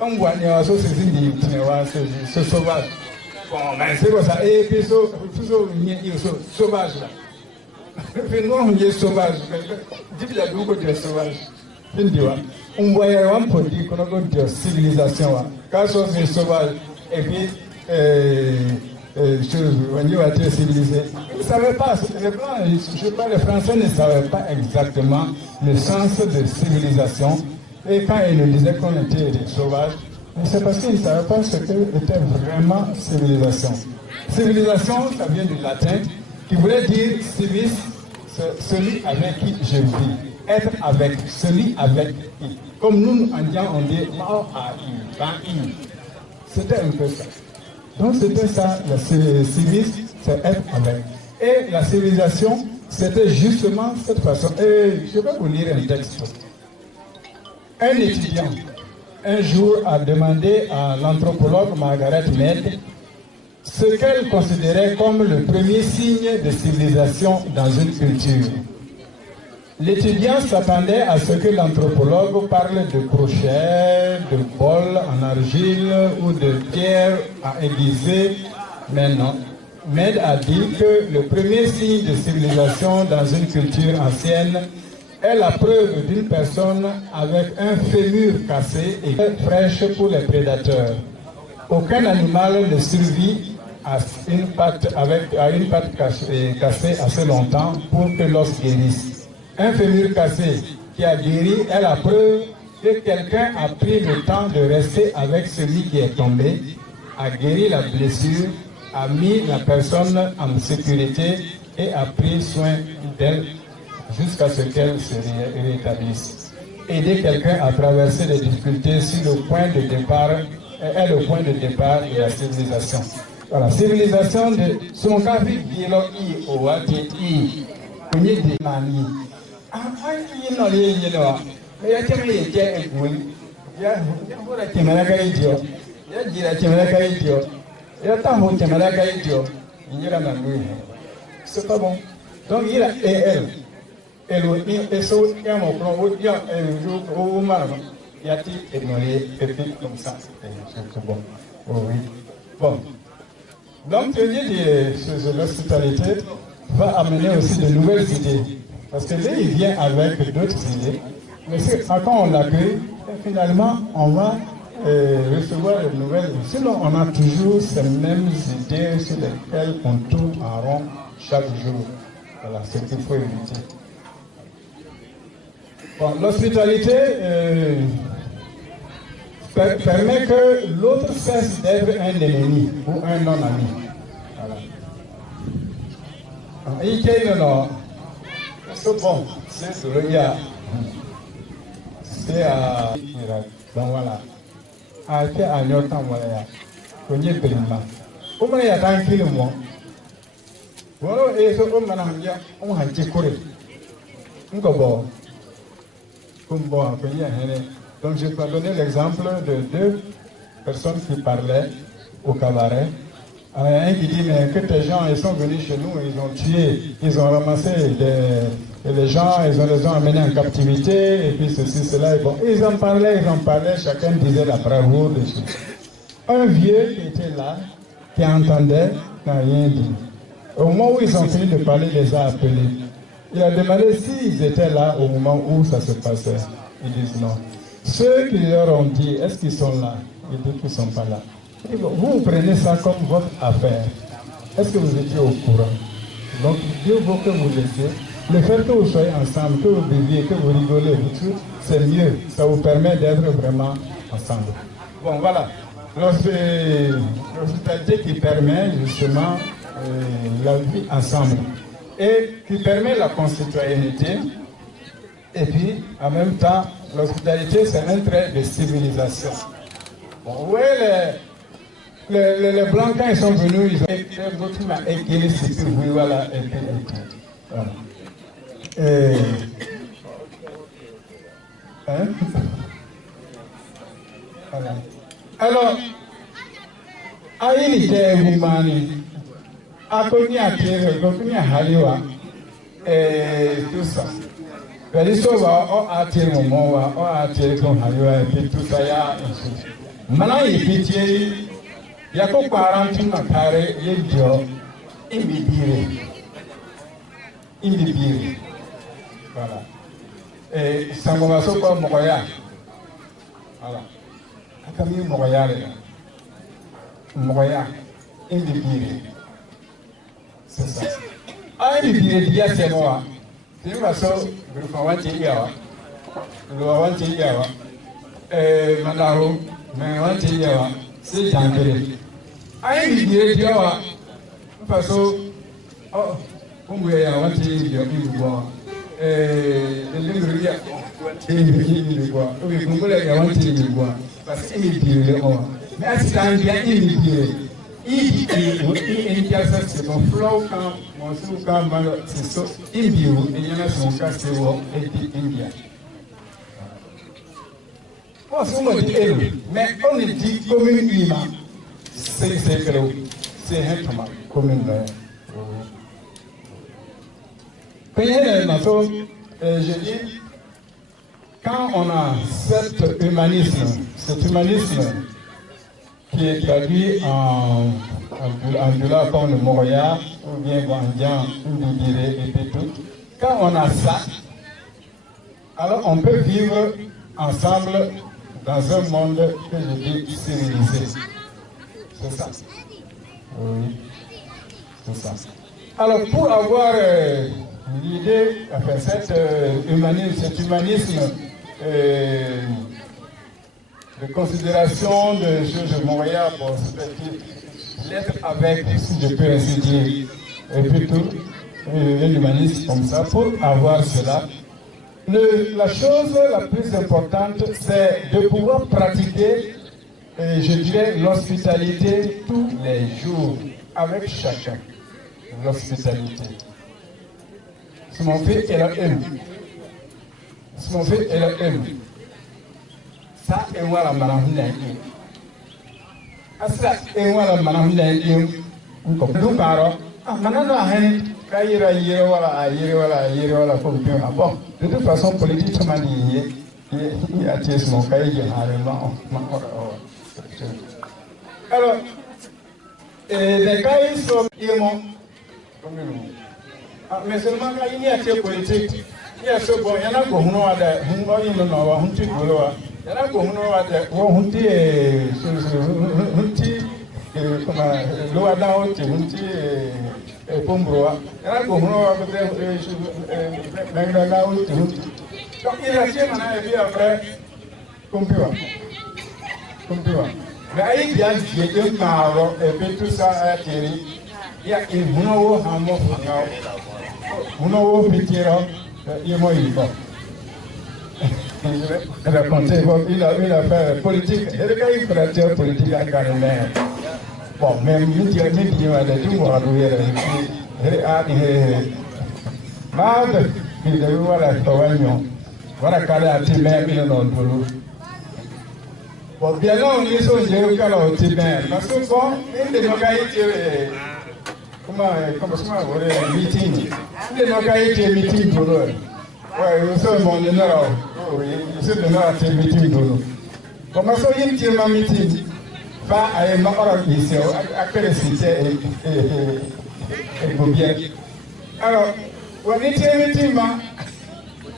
On voit les oiseaux se dire ce sauvage. Bon, mais c'est comme ça. Et puis, sauvage là. Non, on est sauvage. Dis la double de sauvage. On voyait un peu dire qu'on a une civilisation. Quand on est sauvage, et puis, on y va être civilisé. Ils ne savaient pas, je parle, les Français ne savaient pas exactement le sens de civilisation. Et quand ils nous disaient qu'on était des sauvages, c'est parce qu'ils ne savaient pas ce qu'était vraiment civilisation. Civilisation, ça vient du latin, qui voulait dire civis, celui avec qui je vis. Être avec, celui avec qui. Comme nous, en disant, on dit mao a eu, ban eu. C'était un peu ça. Donc c'était ça, la civis, c'est être avec. Et la civilisation, c'était justement cette façon. Et je vais vous lire un texte. Un étudiant, un jour, a demandé à l'anthropologue Margaret Mead ce qu'elle considérait comme le premier signe de civilisation dans une culture. L'étudiant s'attendait à ce que l'anthropologue parle de crochets, de bols en argile ou de pierres à aiguiser, mais non. Mead a dit que le premier signe de civilisation dans une culture ancienne est la preuve d'une personne avec un fémur cassé et fraîche pour les prédateurs. Aucun animal ne survit à une patte cassée assez longtemps pour que l'os guérisse. Un fémur cassé qui a guéri est la preuve que quelqu'un a pris le temps de rester avec celui qui est tombé, a guéri la blessure, a mis la personne en sécurité et a pris soin d'elle jusqu'à ce qu'elle se rétablisse. Aider quelqu'un à traverser les difficultés sur le point de départ est le point de départ de la civilisation. Voilà, civilisation de son café biologie au wati i kunye de mani. Il no le yelo. Ya teme ye je egui. Ya hora temera ga idio. Ya jira temera ga idio. Ya tamu temera ga idio. Yira na lui. C'est pas bon. Donc il a elle. Et ça, il y a un plan, il y a un jour où il y a et puis comme ça, c'est bon. Oh, oui. Bon. Donc, l'hospitalité va amener aussi de nouvelles idées. Parce que là, il vient avec d'autres idées. Mais quand on l'accueille, finalement, on va recevoir de nouvelles. Sinon, on a toujours ces mêmes idées sur lesquelles on tourne en rond chaque jour. Voilà, c'est ce qu'il faut éviter. Bon, l'hospitalité permet que l'autre cesse d'être un ennemi ou un non-ami. Voilà. C'est bon, c'est le gars. C'est à. Donc voilà. À qui a eu autant voilà. Connais Brima. Au moins, il y a un kilo moins. Voilà, et ce homme n'a rien. On a dit courir. On go. Donc je peux donner l'exemple de deux personnes qui parlaient au cabaret. Un qui dit mais que tes gens ils sont venus chez nous, ils ont tué, ils ont ramassé les gens, ils les ont amenés en captivité et puis ceci, cela. Et bon, ils en parlaient, chacun disait la bravoure de choses. Un vieux qui était là, qui entendait, n'a rien dit. Au moment où ils ont fini de parler, il les a appelés. Il a demandé s'ils étaient là au moment où ça se passait. Ils disent non. Ceux qui leur ont dit, est-ce qu'ils sont là? Ils disent qu'ils ne sont pas là. Et bon, vous prenez ça comme votre affaire. Est-ce que vous étiez au courant? Donc, Dieu veut que vous laissiez. Le fait que vous soyez ensemble, que vous viviez, que vous rigolez, c'est mieux. Ça vous permet d'être vraiment ensemble. Bon, voilà. L'hospitalité qui permet justement la vie ensemble. Et qui permet la concitoyenneté. Et puis, en même temps, l'hospitalité, c'est un trait de civilisation. Bon, vous voyez, les Blancs, quand ils sont venus, ils ont fait beaucoup de voilà. Voilà. Hein? Voilà. Alors, Aïli Moumani, Akoni Akere, Gokuni Haliwa, et tout ça. Velisova o atire mowa o atire kon hayo e pitu saya mana yi pitiye ya ko parantu makare yejo imbibire voilà sangoma soko moya voilà akami moya imbibire c'est ça imbibire dia c'est moi c'est pas ça groupe wanti yawa lo wanti yawa mandaro mais wanti yawa c'est jambere imbibire yawa parce oh kumwe ya wanti yawa l'ingrédient est quoi oui kumwe ya wanti yawa parce que imbibire mais assistant bien imbibire il c'est mon flow quand mon sou quand c'est ça il y a son cas c'est et India on se dit mais on dit commune Ima c'est un commune je dis quand on a cet humanisme qui est traduit en Dula comme le Moria, ou bien Gwandian, Ndibire et tout. Quand on a ça, alors on peut vivre ensemble dans un monde que je dis civilisé. C'est ça. Oui, c'est ça. Alors pour avoir l'idée, enfin cet humanisme de considération de Georges Montréal pour l'être avec, si je peux ainsi dire, et puis tout, l'humanisme comme ça, pour avoir cela. La chose la plus importante, c'est de pouvoir pratiquer, je dirais, l'hospitalité tous les jours, avec chacun. L'hospitalité. C'est mon fait et la haine. C'est mon fait et la haine. Ça et voilà manahuna asa et voilà manahuna ko du karo manana hen kayira yire wala ko bien bon de toute façon politique mani il a ties mon kayi harema alors les kayi sont émo mais seulement kayi ni a ties politique il y a ce bon il y en a ko huno ada huno yino no wa hunti golowa yara ko huno wate wo hunti comme lo ada o ti hunti pombroa yara ko huno wa peut menga na o ti hunti donc il a tiens na et puis après compiwa mais ayi bien je maro et puis tout ça a tiri ya il huno wo hamo huno wo pitiro yemo yibo raconter une affaire politique. Et le gars, il fait la politique à Carmen. Bon, même il a tout le il a eu la réunion. Voilà, calé à Timé, il est dans le boulot. Bon, bien là, on est sur le jeu, calé à Timé. Parce que bon, il est dans le comment ça va, meeting. Il est dans le meeting pour eux. Ouais, nous sommes en général. Oui, c'est de notre meeting. Comment ça, il y a un meeting? Pas à un moment ici, à quel site et bien. Alors, on est un meeting,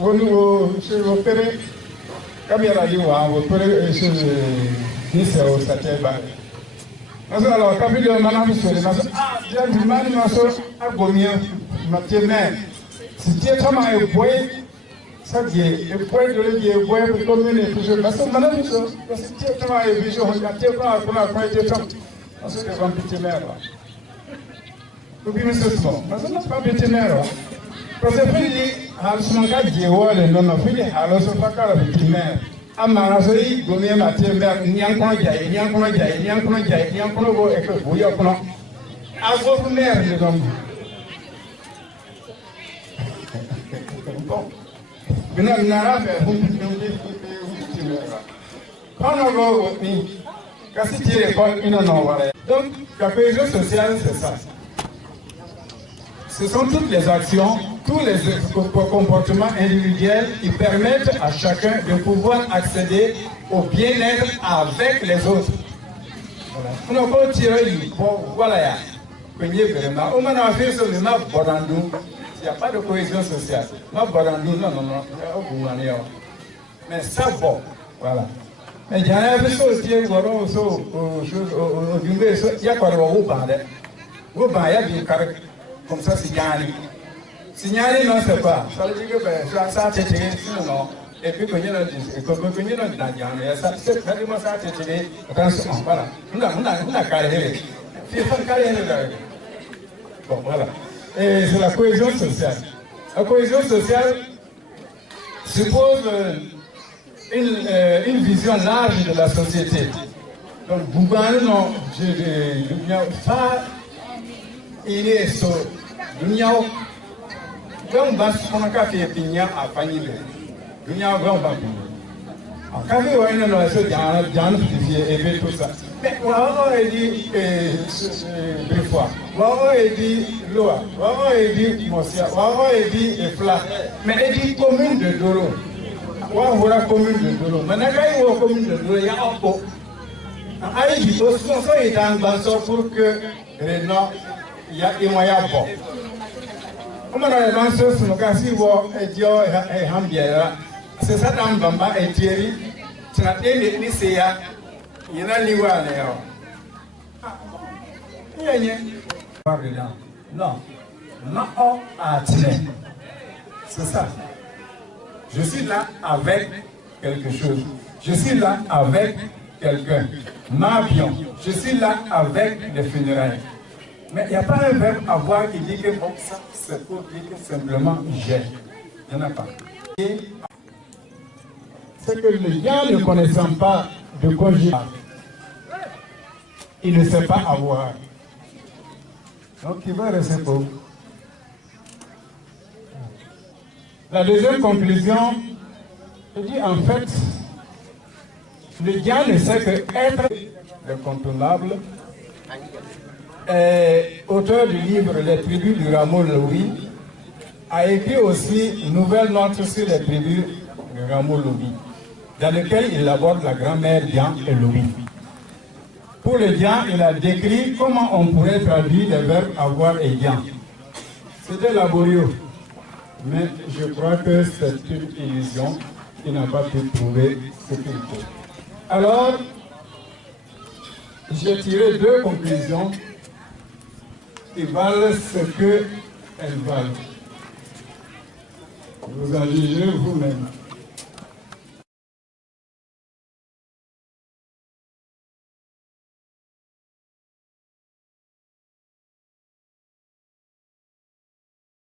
on nous opéré, comme il y a dit, on opéré sur le 10 au Sateba. Alors, quand il y a un manant, j'ai du mal, à Gomien, ma petite mère. Si tu es comme un boy, ça dit, et point de l'idée, boy, comme une épisode, parce que maintenant, si tu es comme un épisode, on a été pas pour la qualité de temps. Parce que c'est un petit mère. Vous pouvez me dire, mais ce n'est pas petit mère. Parce que si on a dit, on a dit, on a dit, on a dit, Amarazoï, Gomien, Mathieu, Nyankono Jai, Nyankono Jai, Nyankono Jai, Nyankono Go, et que vous y apprenez. À votre mère, les hommes. Bon. Maintenant, il n'y a pas de donc, la cohésion sociale, c'est ça. ce sont toutes les actions, tous les comportements individuels qui permettent à chacun de pouvoir accéder au bien-être avec les autres. Voilà. On peut tirer voilà. Il n'y a pas de cohésion sociale. Non. Mais ça, bon, voilà. Mais il y a un peu de il y a quoi comme ça, c'est Yanni. Si Yanni, non, c'est pas. Ça veut dire que ça a été non. Et puis, quand il y a c'est vraiment ça a été voilà. On a carré. Bon, voilà. Et c'est la cohésion sociale. La cohésion sociale suppose une vision large de la société. Donc, gouvernement, il est sur l'union. Donc, on a café pignon à Fanny. L'union grand papier. En café, on a et tout ça. Mais on a dit deux fois. On a dit Loa. On a dit Mosia. On a dit Fla. Mais il dit commune de Dolo. On a commune de Dolo. Maintenant, il y a commune de Dolo. Il y a un peu. Il dit aussi qu'on est en bas pour que les noms. Il y a des moyens bons. Comme on a les lanceurs, nous avons c'est ça dans Bamba et Thierry. Tu as été les lycéens. Il y en a l'Iwan. Non. Non, c'est ça. Je suis là avec quelque chose. Je suis là avec quelqu'un. Mabion. Je suis là avec les funérailles. Mais il n'y a pas un verbe avoir qui dit que bon, ça, c'est pour dire que simplement j'ai. Il n'y en a pas. C'est que le gars ne connaissant pas de conjugal, il ne sait pas avoir. Donc il va rester pauvre. La deuxième conclusion, je dis en fait, le gars ne sait que être incontournable. Auteur du livre Les tribus du Rameau Lobi, a écrit aussi une nouvelle note sur les tribus du Rameau Lobi, dans lequel il aborde la grand-mère Dian et Lobi. Pour le Dian, il a décrit comment on pourrait traduire les verbes avoir et Dian. C'était laborieux, mais je crois que c'est une illusion qui n'a pas pu trouver ce qu'il faut. Alors, j'ai tiré deux conclusions qui valent ce qu'elles valent. Vous en jugez vous-même.